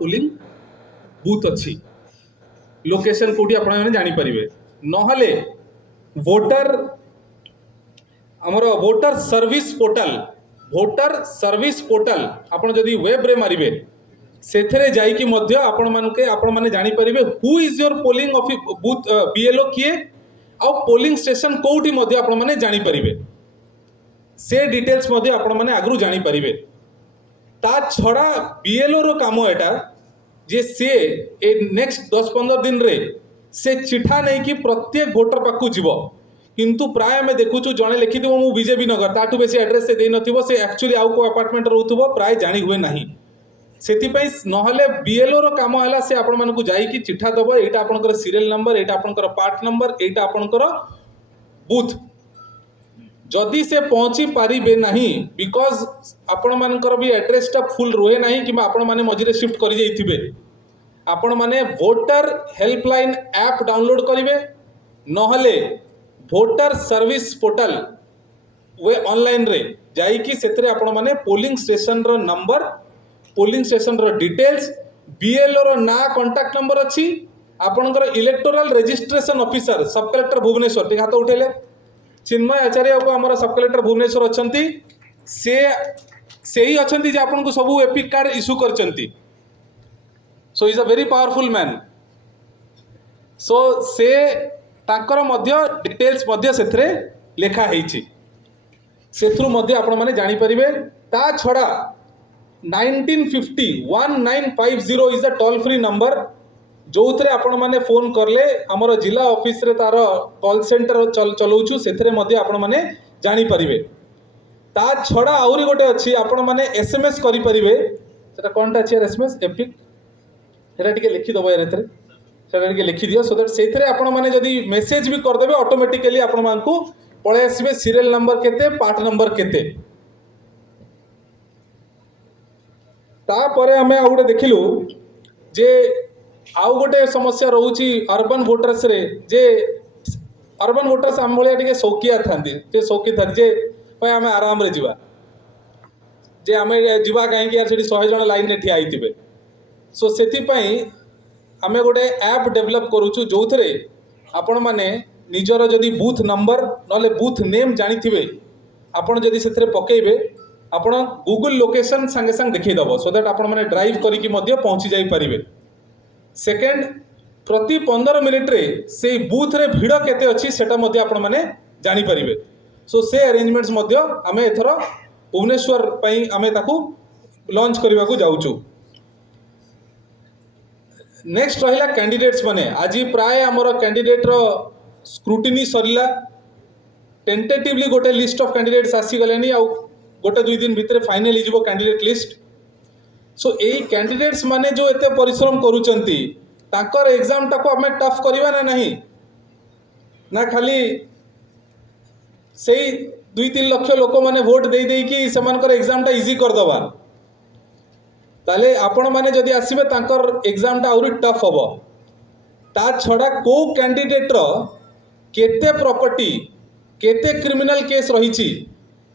Polling booth अच्छी location कोटी आपण माने जानी परिबे नहले वोटर हमरो वोटर सर्विस पोर्टल आपण जदी वेब रे मारिबे सेथरे जाई कि मध्य आपण माने जानी परिबे who is your polling booth BLO किए आ पोलिंग स्टेशन कोठी मध्य आपण माने जानी परिबे से डिटेल्स मध्य आपण माने आगरु जानी परिबे ता छड़ा बीएलओ रो काम एटा जे से ए नेक्स्ट 10-15 दिन रे से चिठा नहीं कि प्रत्येक वोटर पाखु जीवो किंतु प्राय में देखुछु जने लिखिथिबो मु बीजेपी नगर ताठू बेसी एड्रेस से देई नथिबो से एक्चुअली आउ को अपार्टमेंट रहउथबो प्राय जानी हुए नाही सेति पई नहले बीएलओ रो काम हला से आपण मानकु जाई कि चिठा दबो एटा आपनकर सीरियल नंबर एटा आपनकर पार्ट नंबर एटा आपनकर बूथ जदि से पहुंची पारिबे नहीं बिकॉज आपण मानकर भी एड्रेस टा फुल रोहे नहीं कि आपण माने मझिरे शिफ्ट करि जाइथिबे आपण माने वोटर हेल्पलाइन ऐप डाउनलोड करिवे नहले वोटर सर्विस पोर्टल वे ऑनलाइन रे जाई कि सेतरे आपण माने पोलिंग स्टेशन रो नंबर पोलिंग स्टेशन रो डिटेल्स बीएलओ रो ना कांटेक्ट नंबर अछि आपनकर electoral registration officer sub collector Bhubaneswar टिक हाथ उठेले चिन्मय आचार्य को आमर सब कलेक्टर भुवनेश्वर अच्छा से ही अच्छा जे आपन को सब एपिक कार्ड इश्यू करचंती so is a very powerful man so से ताकर मध्य डिटेल्स मध्य सेथरे लेखा हेछि सेथरु मध्य आपण माने जानि परिबे ता छडा 1950 is a toll free number जो थे आपण माने फोन करले हमर जिला ऑफिस रे तार कॉल सेंटर चलाउछु सेथरे मध्य आपण माने जानि परिबे ता छडा आउरी गोटे अछि आपण माने एसएमएस करि परिबे सेटा कोनटा अछि एसएमएस एपिक सेटा टिके लिखि दबो एथरे सेटा टिके लिखि दियो सो दैट सेथरे आपण माने जदी मेसेज भी कर देबे ऑटोमेटिकली आपण मानकू पळे आसीबे सीरियल नंबर केते पार्ट नंबर केते ता परे हमें आ गोटे देखिलु जे आउ गोटे समस्या रोची अर्बन वोटर्स रे जे अर्बन वोटर्स आम भाया टे शौकिया था शौकी था जे भाई आम आराम रे जीवा जे आम जीवा कहीं यार से 100 जन लाइन रे ठिया होइतिबे सो सेति पई आमे गोटे ऐप डेवलप करूछु जो थे आपण माने निजर जदि बूथ नंबर नले बूथ नेम जानिथिबे आपण जदि सेथरे पकेइबे आपण गूगल लोकेशन संगे संग देखै दबो सो दैट आपण माने ड्राइव करिकि मध्य पहुंची जाई परिबे सेकेंड प्रति 15 मिनिट रे से बूथ रे भिड़ केते अछि सेटा मध्य आपण माने जानि परिबे सो से अरेंजमेंट्स मध्य आमे एथर भुवनेश्वर पई आमे ताकू लॉन्च करबा को जाउछु नेक्स्ट रहिला कैंडिडेट्स माने आजि प्राय हमर कैंडिडेट रो स्क्रूटिनी सरिला टेंटेटिवली गोटे लिस्ट ऑफ कैंडिडेट्स आसी गलेनी आ गोटे 2 दिन भितर फाइनल हिजबो कैंडिडेट लिस्ट सो यही कैंडिडेट्स माने जो एते परिश्रम करूचंती ताकर एग्जाम टाको आमे टफ करबा ना नहीं ना खाली सेही 2-3 लाख लोक माने वोट दे दे कि समानकर एग्जाम टा इजी कर दबा ताले आपण माने जदी आसीबे ताकर एग्जाम टा औरी टफ होबो ता छडा को कैंडिडेट रो केते प्रॉपर्टी केते क्रिमिनल केस रहिछि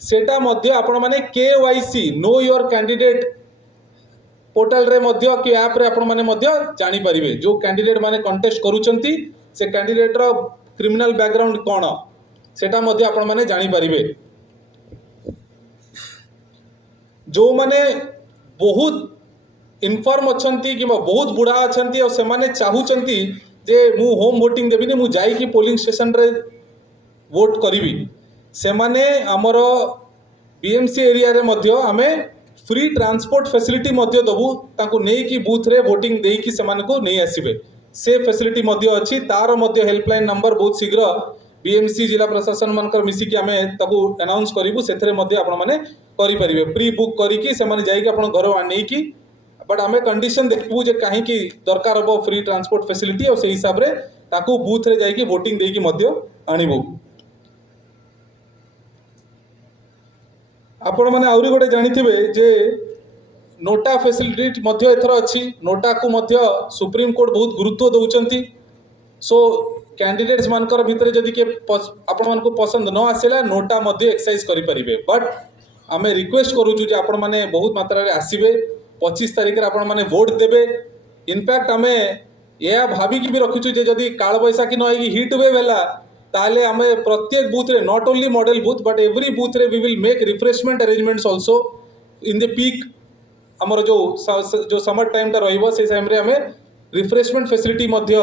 सेटा मध्य आपण माने KYC know your candidate portal रे मध्य कि ऐप रे आपण माने मध्य जानि परिबे जो कैंडिडेट माने कंटेस्ट करूचंती से कैंडिडेट रो क्रिमिनल बैकग्राउंड कोन सेटा मध्य आपण माने जानि परिबे जो माने बहुत इन्फॉर्म अछंती कि बहुत बुढ़ा अछंती और से माने चाहूचंती जे मु होम वोटिंग देबिनी मु जाई कि पोलिंग स्टेशन रे वोट करिवि से माने हमर बीएमसी एरिया रे मध्य आमे फ्री ट्रांसपोर्ट फैसिलिटी मध्य दबु ताको नै कि बूथ रे वोटिंग देई कि समान को नै आसीबे से फैसिलिटी मध्य अछि तार मध्य हेल्पलाइन नंबर बहुत शीघ्र बीएमसी जिला प्रशासन मानकर मिसी कि आमे ताको अनाउंस करिवु सेथरे मध्य आपण माने करि परिबे प्री बुक करि कि से माने जाई कि आपण घर आनै कि बट आमे कंडीशन देखबु जे काहे कि दरकार हो फ्री ट्रांसपोर्ट फैसिलिटी और से हिसाब रे ताको बूथ रे जाई कि वोटिंग देई कि मध्य आनिबु आपण माने आउरी गोटे जानिथिबे जे नोटा फैसिलिटी मध्य एथर अछि नोटा को मध्य सुप्रीम कोर्ट बहुत गुरुत्व दउचंती सो कैंडिडेट्स मानकर भितर जदि के आपण मान को पसंद न आसेला नोटा मध्य एक्सरसाइज करि परिबे बट आमे रिक्वेस्ट करूछु जे आपण माने बहुत मात्रा रे आसीबे 25 तारिख रे आपण माने वोट देबे। इनफैक्ट आमे या भाविकी भी रखुछु जे जदि काल बैसाखी न होई हिट वेव होला ताले आमे प्रत्येक बूथ रे not only model booth but every booth रे we will make refreshment arrangements also in the peak हमर जो समर टाइम टा रहिबो से टाइम रे आमे रिफ्रेशमेंट फैसिलिटी मध्य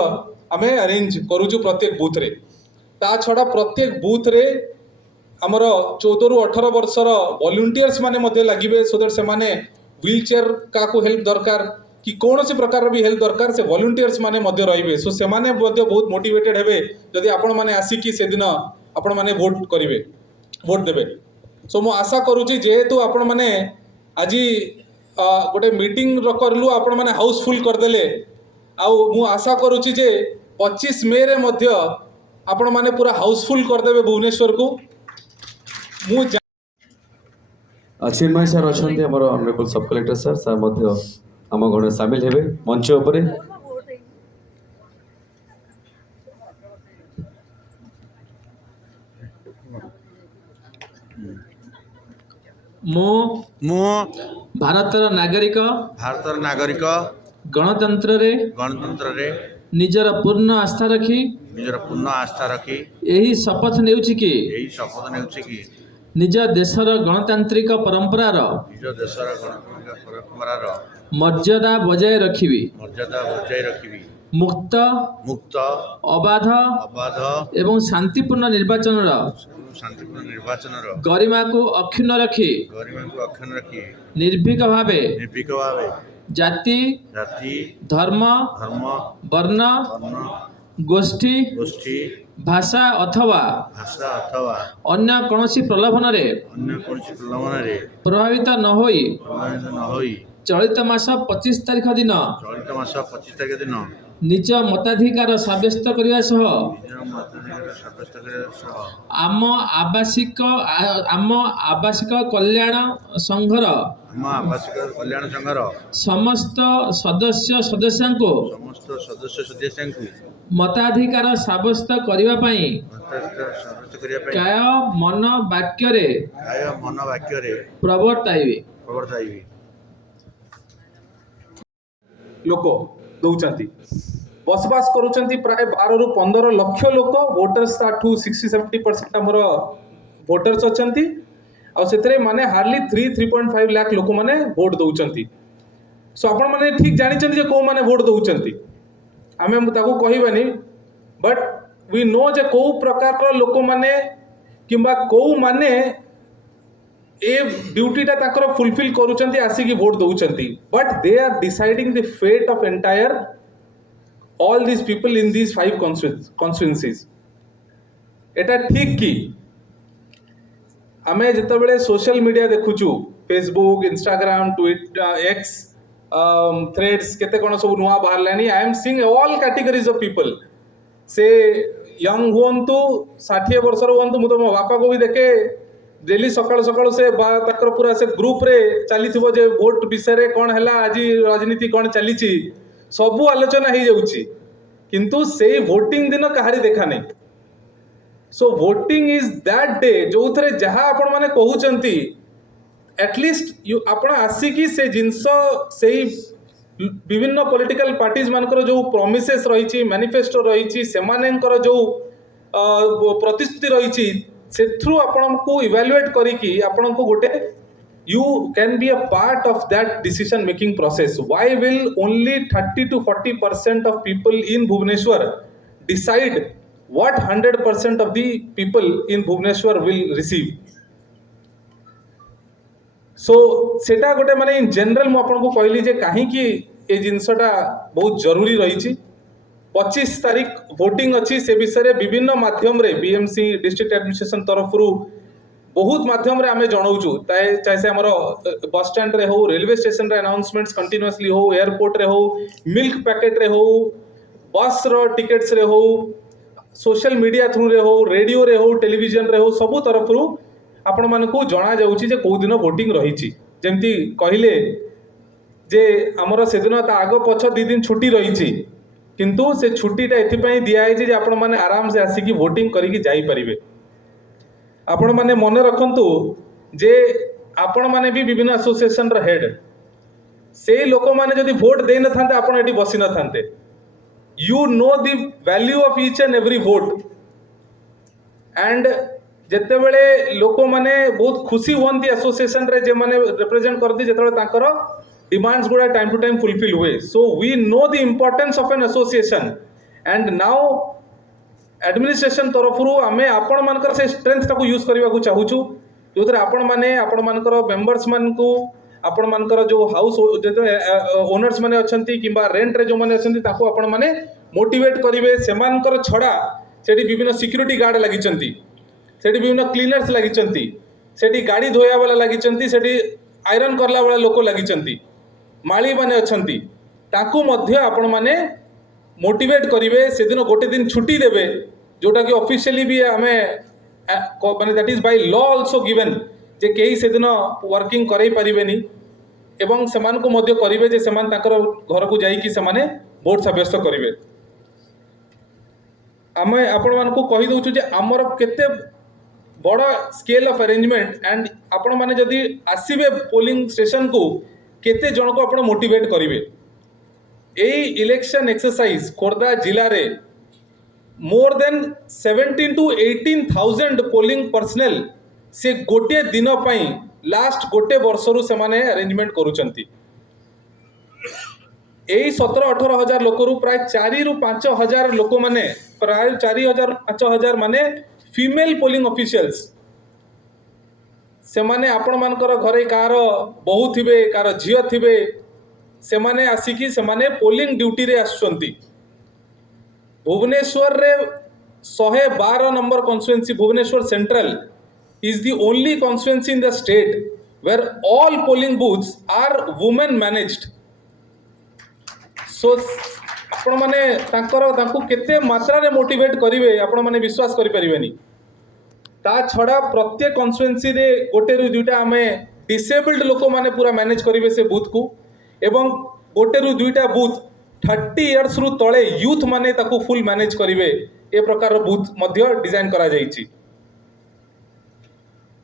आमे अरेंज करूछु प्रत्येक बूथ रे। ता छडा प्रत्येक बूथ रे हमर 14 रु 18 वर्षर वॉलंटियर्स माने मध्य लागिबे सो दैट से माने व्हील चेयर का को हेल्प दरकार कि कौन सी प्रकार भी हेल्प दरकार से वॉलंटियर्स माने मध्य रहिबे सो से माने मध्य बहुत मोटिवेटेड हेबे जदि आपण माने आसी कि से दिन आपण माने वोट करिवे वोट देबे। सो मो आशा करूची जेहेतु आपण माने आज गोटे मीटिंग करलु आपण माने हाउसफुल कर देले आउ मु आशा करूची जे 25 मे रे मध्य आपण माने पूरा हाउसफुल कर देबे भुवनेश्वर को। मु चिन्मय सर अच्छा आमर ऑनरेबल सब कलेक्टर सर सर मध्य आम गण सामिल हेबे मंच उपरे। मो भारतर नागरिक गणतंत्र रे निजर पूर्ण आस्था रखी यही शपथ नेउछि कि निज देशर गणतांत्रिक परंपरार मर्यादा बजाय रखिबी मुक्त अबाध एवं शांतिपूर्ण निर्वाचन गरिमा को अक्षुण्ण रखी निर्भीक भावे जाति धर्म वर्ण गोष्ठी भाषा अथवा अन्य कौनसी प्रलोभन रे प्रभावित न होई चलित मास 25 तारिख दिन निज मताधिकार साब्यस्त करने सह आम आवासिक कल्याण संघर समस्त सदस्य को मताधिकार साब्यस्त करने काय मन वाक्य प्रवर्ताइबे लोक दौरान बसवास करुँच प्राय 12 रु 15 लक्ष लोक वोटर्स ताठू 60-70% आमर वोटर्स अच्छा से माने हार्डली 3.5 लाख लोक मैंने भोट दौरान। सो आपण मैंने ठीक जानी कौ मैंने भोट दौरान आम कहबानी बट वी नो जे कौ प्रकार लोक मैंने किंबा कौ माने ए ड्यूटीटा ताकर फुलफिल करूचंती आसिकी वोट दौरान but they are deciding the fate of entire all this people in this 5 constituencies. एटा ठीक कि आमे जेतेबेले सोशल मीडिया देखुचु Facebook Instagram Twitter X Threads केते कोन सब नुआ बाहरलानी I am seeing all categories of people से यंग हुंतु 60 वर्षर हुंतु मु तो मो बापा को भी देखे डेली सकाळ सकाळ से ताकर पूरा से ग्रुप रे चली थो जे वोट विषय रे कोन हला आज राजनीति कोन चली सबू आलोचना हो जाउची किंतु से वोटिंग दिन कहारी देखा नहीं। सो वोटिंग इज दैट डे जो थे जहाँ आपण माने कहउचंती एटलिस्ट आपण आसिकी से जिनस से विभिन्न पॉलिटिकल पार्टीज मानकर जो प्रॉमिसेस रही मैनिफेस्टो रही से जो प्रतिश्रुति रही सेथ्रु आपण को इवैल्यूएट करिकी आपण को गोटे you can be a part of that decision making process. Why will only 30 to 40% of people in Bhubaneswar decide what 100% of the people in Bhubaneswar will receive? So सेटा गोटे माने इन जनरल मु आपन को कहली जे काहे कि ए जिंसटा बहुत जरूरी रही 25 तारीख वोटिंग अच्छी से विषय रे विभिन्न माध्यम रे बीएमसी डिस्ट्रिक्ट एडमिनिस्ट्रेशन तरफ रु बहुत माध्यम रे आमे जणाउछु चाहे से हमर बस स्टैंड रे हो रेलवे स्टेशन रे अनाउंसमेंट्स कंटिन्यूअसली हो एयरपोर्ट रे हो मिल्क पैकेट रे हो बस रो टिकट्स रे हो सोशल मीडिया थ्रू रे हो रेडियो रे हो टेलीविजन रे हो सब तरफ रु आपण मानकू जणा जाउची जे को दिन वोटिंग रहिची जेमती कहिले जे हमर से दिन ता आगो पछ 2 दिन छुट्टी रहिची किंतु से छुट्टीटा एथिपई दिया है जे आपण माने आराम से आसिकी वोटिंग करिकी जाई परिबे। आपण माने मन रखंतु जे आपण माने भी विभिन्न एसोसिएशन र हेड से लोक मैंने जदि भोट दे न थांते आपण एटी बसी न थांते you know the value of each and every vote and जिते बड़े लोक मैंने बहुत खुशी हुई एसोसिएशन रे जे माने रिप्रेजेंट करती जिते तांकर डिमांड्स गुड़ा टाइम टू टाइम फुलफिल हुए so we know the importance of an association and now administration तरफ आमे आपण मानकर से स्ट्रेंथ टाको यूज करबा को चाहूछु जो थरे आपण मानकर मेंबर्स मान को आपण मानकर जो हाउस ओनर्स माने अछंती किबा रेंट रे जो माने अछंती ताको आपण माने मोटिवेट करिवे सेमानकर छडा सेठी विभिन्न सिक्यूरिटी गार्ड लागिचंती सेठी विभिन्न क्लीनर्स लागिचंती सेठी गाड़ी धोया वाला लागिचंती सेठी आयरन करला वाला लोक लागिचंती माली माने अछंती ताको मध्य आपण माने मोटिवेट करिवे से दिन गोटे दिन छुट्टी देवे जोटा कि ऑफिशियली भी आमे माने that is by law also given जे केही से दिन वर्किंग करई परिबेनी एवं समान को मध्य करिवे जे समान ताकर घर को जाई कि समाने वोट साब्यस्त करिवे आमे आपण मान को कहि दउछु जे हमर केते बड़ स्केल ऑफ अरेंजमेंट एंड आपण माने जदी आसीबे पोलिंग स्टेशन को केते जन को आपण मोटिवेट करिवे एई इलेक्शन एक्सरसाइज खोर्धा जिला रे more than 17 to 18,000 polling personal से गोटे दिन पाई लास्ट गोटे वर्षरु से माने अरेंजमेंट करूचंती एई 17-18 हजार लोकरु प्राय 4 ରୁ 5 हजार लोक माने प्राय 4,000-5 हजार माने फीमेल पोलिंग ऑफिशियल्स से माने आपण मानकर घरे कार बहु थिबे कार झियो थिबे से माने आसिकी से माने पोलिंग ड्यूटी रे आसुचंती भुवनेश्वर रे 112 number constituency Bhubaneswar central is the only constituency in the state where all polling booths are women managed so आपण माने तांकर तांकु केते मात्रा रे मोटिवेट करिवे आपण माने विश्वास करि परिबेनी ता छडा प्रत्येक कॉन्स्टिट्यूएंसी रे गोटे रु दुईटा हमें डिसेबल्ड लोक माने पूरा मैनेज करिवे से बूथ को एवं गोटे रु दुईटा बूथ 30 इयर्स रु तळे यूथ माने ताकु फुल मैनेज करिवे ए प्रकार बूथ मध्य डिजाइन करा जाईची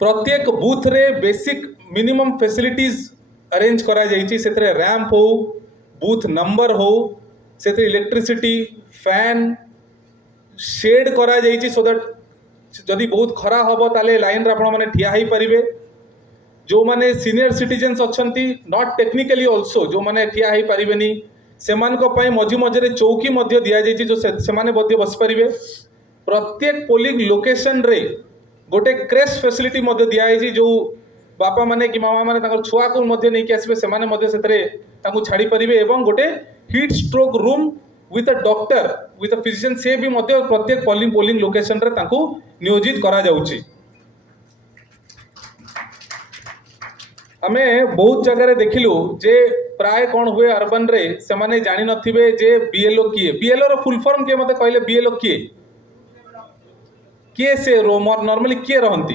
प्रत्येक बूथ रे बेसिक मिनिमम फैसिलिटीज अरेंज करा जाईची सेतरे रैंप हो बूथ नंबर हो सेतरे इलेक्ट्रिसिटी फैन शेड करा जाईची सो दैट जदि बहुत खरा हबो ताले लाइन रे आपण माने ठिया हेई परिबे जो माने सीनियर सिटीजन्स अछंती नॉट टेक्निकली आल्सो जो माने ठिया हेई परिबेनी सेमान को पई मझी मझी रे चौकी मध्य दिया जाईची जो से माने मध्य बस परिबे प्रत्येक पोलिंग लोकेशन रे गोटे क्रेश फैसिलिटी मध्य दिया है जो बापा माने कि मामा माने ताकर छुआ को मध्य नहीं कि आसबे से माने मध्य सेतरे ताकू छाड़ी परिबे एवं गोटे heat stroke room with a doctor with a physician से भी मध्य प्रत्येक पोलिंग लोकेशन रे ताकू नियोजित करा जाउची हमें बहुत जगह देखिलु जे प्राय कौन हुए अर्बन रे से माने जानि नथिबे जे बीएलओ किए बीएलओ रो फुल फॉर्म के मते कहले बीएलओ किए से नॉर्मली किए रहंती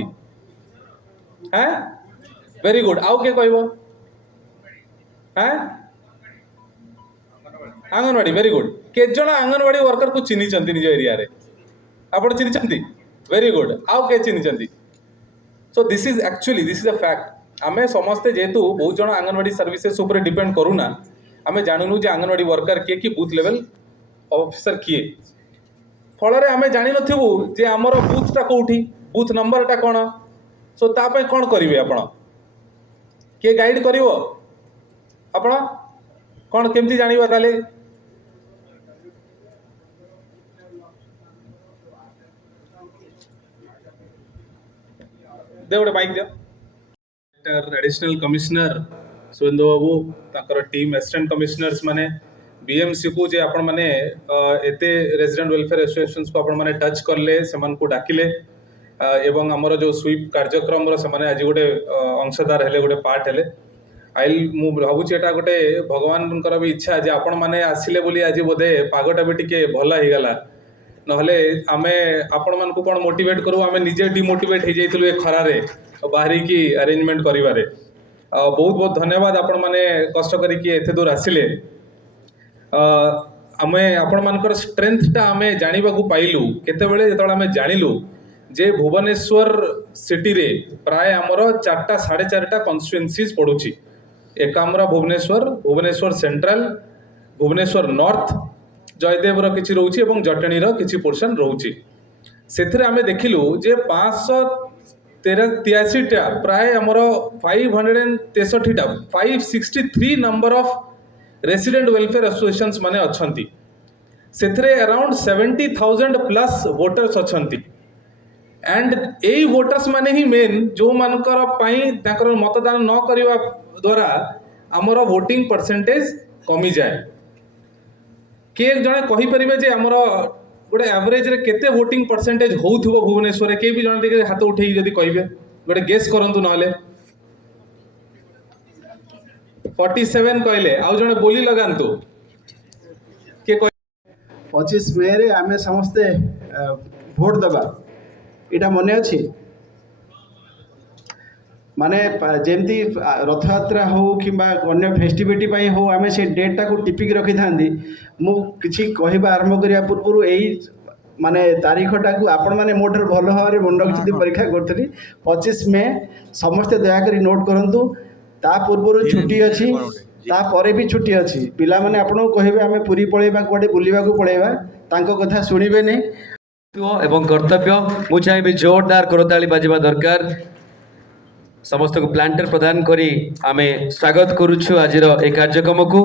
हैं वेरी गुड आउ के कहबो हैं आंगनवाड़ी वेरी गुड के जण आंगनवाड़ी वर्कर को चिन्ही चंती निज एरिया रे आपण चिन्ही चंती वेरी गुड आउ के चिन्ही चंती so this is a fact आमे समस्ते जेतु बहुत जण आंगनवाड़ी सर्विसेस ऊपर डिपेंड करूना आमे जानूनु जे आंगनवाड़ी वर्कर किए कि बूथ लेवल ऑफिसर किए फल आम जानी नथिबु जे आमर बूथटा कौटी बूथ नंबरटा कौन सो तापाई कौन करेंगे आपण किए गाइड करिवो आपण कौन केमती जानिबा ताले दे गोटे माइक दियो एडिशनल कमिश्नर सुरेंद्र बाबू ताकर टीम असिस्टेंट कमिश्नर्स माने बीएमसी को जे आपण माने एते रेजिडेंट वेलफेयर एसोसिएशंस को आपण माने टच करले समान को डाकिले एवं हमर जो स्वीप कार्यक्रम रो समान आज गोटे अंशदार हेले गोटे पार्ट हेले आइल मु भाबुची एटा गोटे भगवानकर भी इच्छा जे आपण माने आसिले बोली आज बोधे पागटा भी टिके भला ही गला नहले आमे आपण मान को कोन मोटिवेट करू आमे निजे डिमोटिवेट हे जाइतलु ए खरा रे बाहरी की अरेंजमेंट करिवारे बहुत बहुत धन्यवाद आपण माने कष्ट करी कि एते दूर आसिले आमे आपण मानकर स्ट्रेंथटा आमे जानिबा को पाइलु केते बेले जेतळ आमे जानिलु जे भुवनेश्वर सिटी रे प्राय हमर 4टा 4.5टा कॉन्स्टिट्यूएंसीज पडुची एकाम्रा भुवनेश्वर भुवनेश्वर सेंट्रल भुवनेश्वर नॉर्थ जयदेवर किसी रोचे और जटणीर किसी पोर्शन रोचे से आम देखिलु जे 583टा प्राय आमर 563टा 563 number of resident welfare associations माने अच्छी से अराउंड 70,000 प्लस वोटर्स अच्छी एंड यही वोटर्स माने ही मेन जो मानकर तांकर मतदान न करवा द्वारा आमर वोटिंग परसेंटेज कमी जाए किए जड़े कहीपर जे आमर गोटे एवरेज रे केते वोटिंग परसेंटेज होउथिबो भुवनेश्वर रे के भी जण टिके हाथ उठेई जदी कहिबे गोटे गेस करंतु नहले 47 कहले आउ जण बोली लगांतु के 25 मे रे आमे समस्ते भोट देबा इटा मने अछि माने जेमती रथयात्रा हो किंबा अन्य फेस्टिविटी पाई हो आमे से डेटा को टिपिक रखी थांदी मु किछि कहबा आरंभ करिया पूर्व एही माने तारीखटा को आपण माने मोटर भल भाव मन रखि परीक्षा करथली 25 मे समस्ते दया करी नोट करंतु ता पूर्व छुट्टी अछि ता परे भी छुट्टी अछि पिला माने आपण कहबे आमे पूरी पळेबा कोडे बुलिबा को पळेबा तांको कथा सुनिबे नै एवं कर्तव्य मु चाहिए जोरदार करताली बाजिबा दरकार समस्त को प्लांटर प्रदान करी आमे स्वागत करूछु आजिर ए कार्यक्रम को।